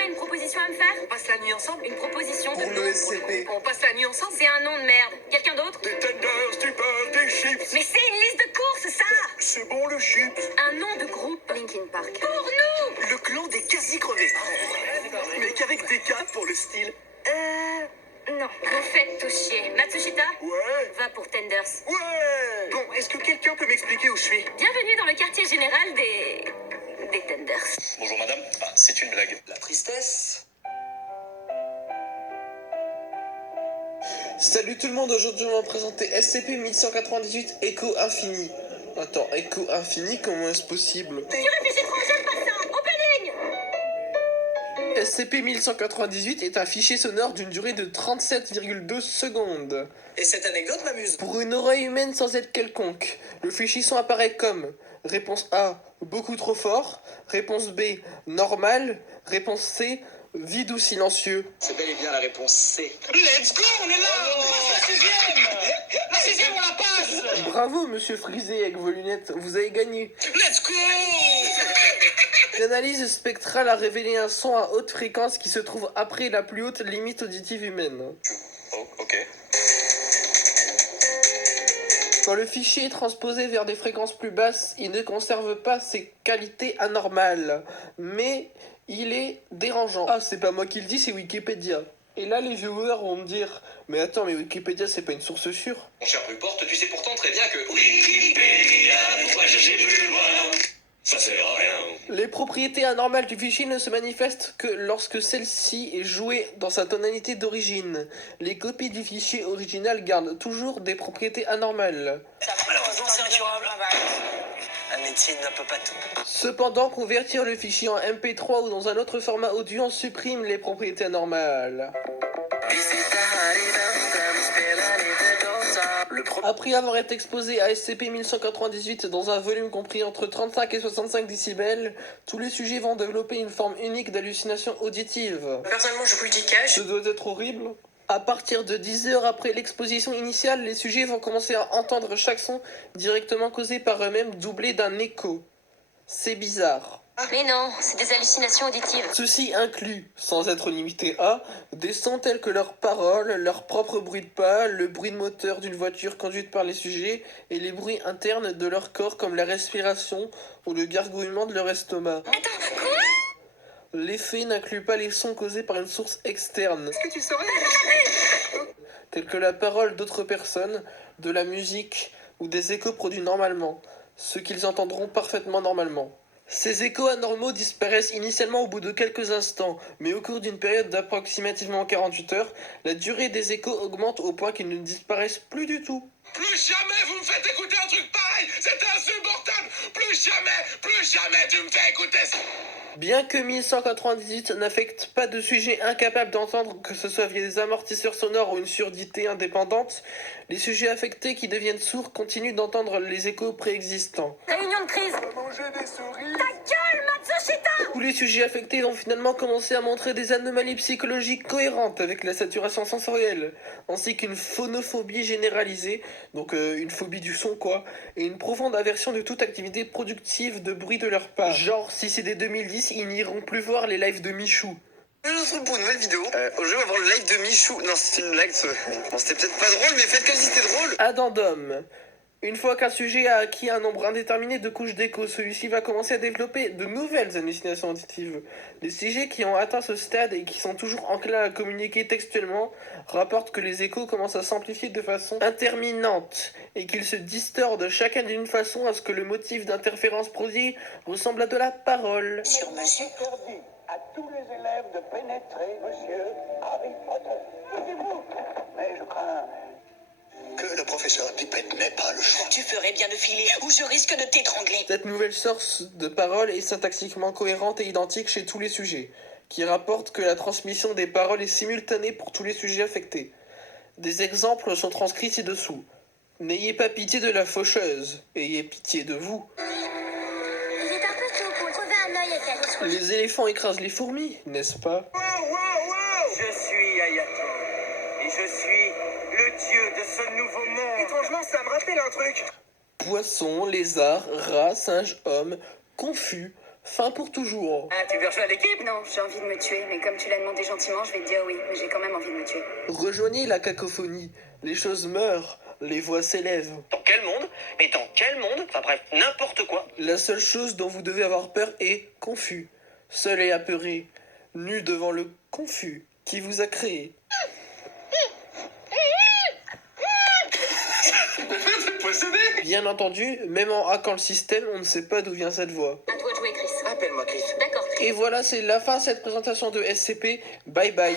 a une proposition à me faire? On passe la nuit ensemble? Une proposition de Pour nom le pour le SCP. groupe. On passe la nuit ensemble? C'est un nom de merde. Quelqu'un d'autre? Des tenders, du beurre, des chips. Mais c'est une liste de courses, ça! C'est bon le chips. Un nom de groupe. Linkin Park. Pour nous! Le clan des quasi-crevés. Mais qu'avec des K pour le style. Non. Vous faites tout chier. Matsushita? Ouais. Va pour Tenders. Ouais. Bon, est-ce que quelqu'un peut m'expliquer où je suis? Bienvenue dans le quartier général des Tenders. Bonjour madame, c'est une blague. La tristesse. Salut tout le monde, aujourd'hui on va présenter SCP-1198 Echo Infini. Attends, Echo Infini, comment est-ce possible? Tu réfléchis trop, j'aime pas ça! Opening! SCP-1198 est un fichier sonore d'une durée de 37,2 secondes. Et cette anecdote m'amuse. Pour une oreille humaine sans être quelconque, le fichier son apparaît comme réponse A, beaucoup trop fort, réponse B, normal, réponse C, vide ou silencieux. C'est bel et bien la réponse C. Let's go, on est là. La sixième! La sixième, on la passe! Bravo monsieur Frisé avec vos lunettes, vous avez gagné. Let's go. L'analyse spectrale a révélé un son à haute fréquence qui se trouve après la plus haute limite auditive humaine. Oh, ok. Quand le fichier est transposé vers des fréquences plus basses, il ne conserve pas ses qualités anormales, mais il est dérangeant. Ah, c'est pas moi qui le dis, c'est Wikipédia. Et là, les viewers vont me dire, mais attends, mais Wikipédia, c'est pas une source sûre. Mon cher Ruporte, tu sais pourtant très bien que... Wikipédia, pourquoi chercher plus loin? Ça sert à rien. Les propriétés anormales du fichier ne se manifestent que lorsque celle-ci est jouée dans sa tonalité d'origine. Les copies du fichier original gardent toujours des propriétés anormales. Malheureusement, c'est incurable. La médecine ne peut pas tout. Cependant, convertir le fichier en MP3 ou dans un autre format audio en supprime les propriétés anormales. Après avoir été exposé à SCP-1198 dans un volume compris entre 35 et 65 décibels, tous les sujets vont développer une forme unique d'hallucination auditive. Personnellement, je vous le dis cash. Ce doit être horrible. À partir de 10 heures après l'exposition initiale, les sujets vont commencer à entendre chaque son directement causé par eux-mêmes, doublé d'un écho. C'est bizarre. Mais non, c'est des hallucinations auditives. Ceci inclut, sans être limité à, des sons tels que leurs paroles, leur propre bruit de pas, le bruit de moteur d'une voiture conduite par les sujets et les bruits internes de leur corps comme la respiration ou le gargouillement de leur estomac. Attends, quoi? L'effet n'inclut pas les sons causés par une source externe, Est-ce que tu saurais? tels que la parole d'autres personnes, de la musique ou des échos produits normalement, ce qu'ils entendront parfaitement normalement. Ces échos anormaux disparaissent initialement au bout de quelques instants, mais au cours d'une période d'approximativement 48 heures, la durée des échos augmente au point qu'ils ne disparaissent plus du tout. Plus jamais vous me faites écouter un truc pareil. C'est insupportable. Plus jamais tu me fais écouter ça. Bien que 1198 n'affecte pas de sujets incapables d'entendre, que ce soit via des amortisseurs sonores ou une surdité indépendante, les sujets affectés qui deviennent sourds continuent d'entendre les échos préexistants. Réunion de crise. Manger des souris. Ta gueule, Matsushita! Tous les sujets affectés vont finalement commencer à montrer des anomalies psychologiques cohérentes avec la saturation sensorielle, ainsi qu'une phonophobie généralisée, donc une phobie du son quoi, et une profonde aversion de toute activité productive de bruit de leur part. Genre, si c'est des 2010, ils n'iront plus voir les lives de Michou. Je vous retrouve pour une nouvelle vidéo. Aujourd'hui, on va voir le live de Michou. Non, c'est une blague. Bon, c'était peut-être pas drôle, mais faites comme si c'était drôle. Addendum. Une fois qu'un sujet a acquis un nombre indéterminé de couches d'écho, celui-ci va commencer à développer de nouvelles hallucinations auditives. Les sujets qui ont atteint ce stade et qui sont toujours enclins à communiquer textuellement rapportent que les échos commencent à s'amplifier de façon interminante et qu'ils se distordent chacun d'une façon à ce que le motif d'interférence produit ressemble à de la parole. Sur mesure. Interdit à tous les élèves de pénétrer, monsieur Harry Potter. Taisez-vous. Mais je crains que le professeur Pipette n'ait pas le choix. Tu ferais bien de filer ou je risque de t'étrangler. Cette nouvelle source de parole est syntaxiquement cohérente et identique chez tous les sujets, qui rapporte que la transmission des paroles est simultanée pour tous les sujets affectés. Des exemples sont transcrits ci-dessous. N'ayez pas pitié de la faucheuse, ayez pitié de vous. Il est un peu tôt pour trouver un œil à quelque chose. Les éléphants écrasent les fourmis, n'est-ce pas? Je suis Ayato. Et je suis le dieu de ce nouveau monde. Étrangement, ça me rappelle un truc. Poissons, lézards, rats, singes, hommes, confus, fin pour toujours. Ah, tu veux rejoindre l'équipe? Non, j'ai envie de me tuer, mais comme tu l'as demandé gentiment, je vais te dire oui, mais j'ai quand même envie de me tuer. Rejoignez la cacophonie. Les choses meurent, les voix s'élèvent. Dans quel monde? Mais dans quel monde? Enfin bref, n'importe quoi. La seule chose dont vous devez avoir peur est confus. Seul et apeuré, nu devant le confus qui vous a créé. Bien entendu, même en hackant le système, on ne sait pas d'où vient cette voix. À toi de jouer, Chris. Appelle-moi Chris. D'accord, Chris. Et voilà, c'est la fin de cette présentation de SCP. Bye bye.